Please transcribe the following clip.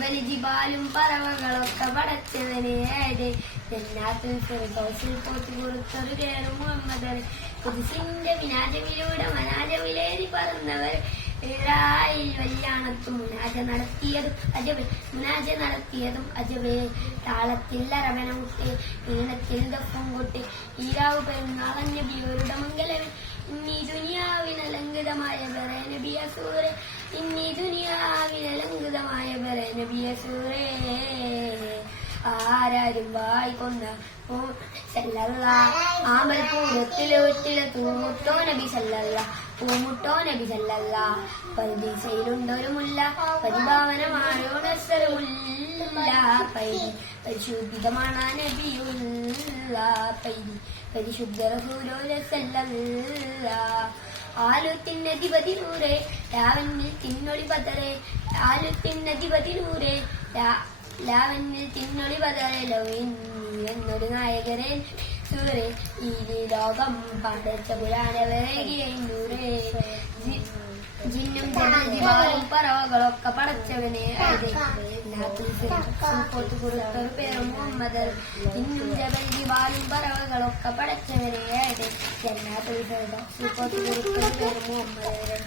ജബലി ജിബാലും പറവകളൊക്കെ പടച്ചവനെ ജന്നാത്തുൽ ഫിർദൗസിൽ പോറ്റി കൊടുത്തൊരു പേരും മുഹമ്മദ് കുദ്സിന്റെ വിനാജമിലൂടെ മനാജമിലേറി പറന്നവർ ഇസ്രായേൽ വല്യാണത്തും മുനാജ നടത്തിയതും അജബ് താളത്തിൽ അരവനമുട്ട് ഈണത്തിൽ ദഫും കൊട്ട് ഈരാവ് പെരുന്നാളൻ നബിയോരുടെ മംഗലം ഇന്നീ ദുനിയാവിനലംഘിതമായ ബറേ നബിയ സൂറേ ഇന്നീ ദുനിയാവിനലംഘിതമായ ബറേ നബിയ സൂറേ ആരാരും വായിക്കൊണ്ട ആമ്പൽ പൂരത്തിലെ തൂമുട്ടോ നബി സല്ലല്ല പൂമുട്ടോ നബി സല്ലല്ല പരദീസയിലുണ്ടൊരു മുല്ല പരിഭാവനമായോടസ്സരമുല്ല പരിശുദ്ധിതമാണ് നബിയുള്ള പരിശുദ്ധ റസൂലുള്ളാഹി സല്ലല്ല ആലുത്തിനധിപതി നൂറേ രാവന്നിൽ തിന്നൊളി പതറേ ആലുത്തിനധിപതി നൂറേ ലാവന്നിൽ തിന്നൊളി പതറലോ എന്നൊരു നായകരെ സൂറേ ഈ ലോകം പടച്ച പുരാണവരേകിയൂരേ ജിന്നും ജബലും പറവകളൊക്കെ പടച്ചവനെ കൊടുത്തൊരു പേരും മുഹമ്മദ് ജിന്നും ജബലും പറവകളൊക്കെ പടച്ചവനെ ജന്നാത്തുൽ ഫിർദൗസിൽ കൊടുത്തൊരു പേരും മുഹമ്മദ്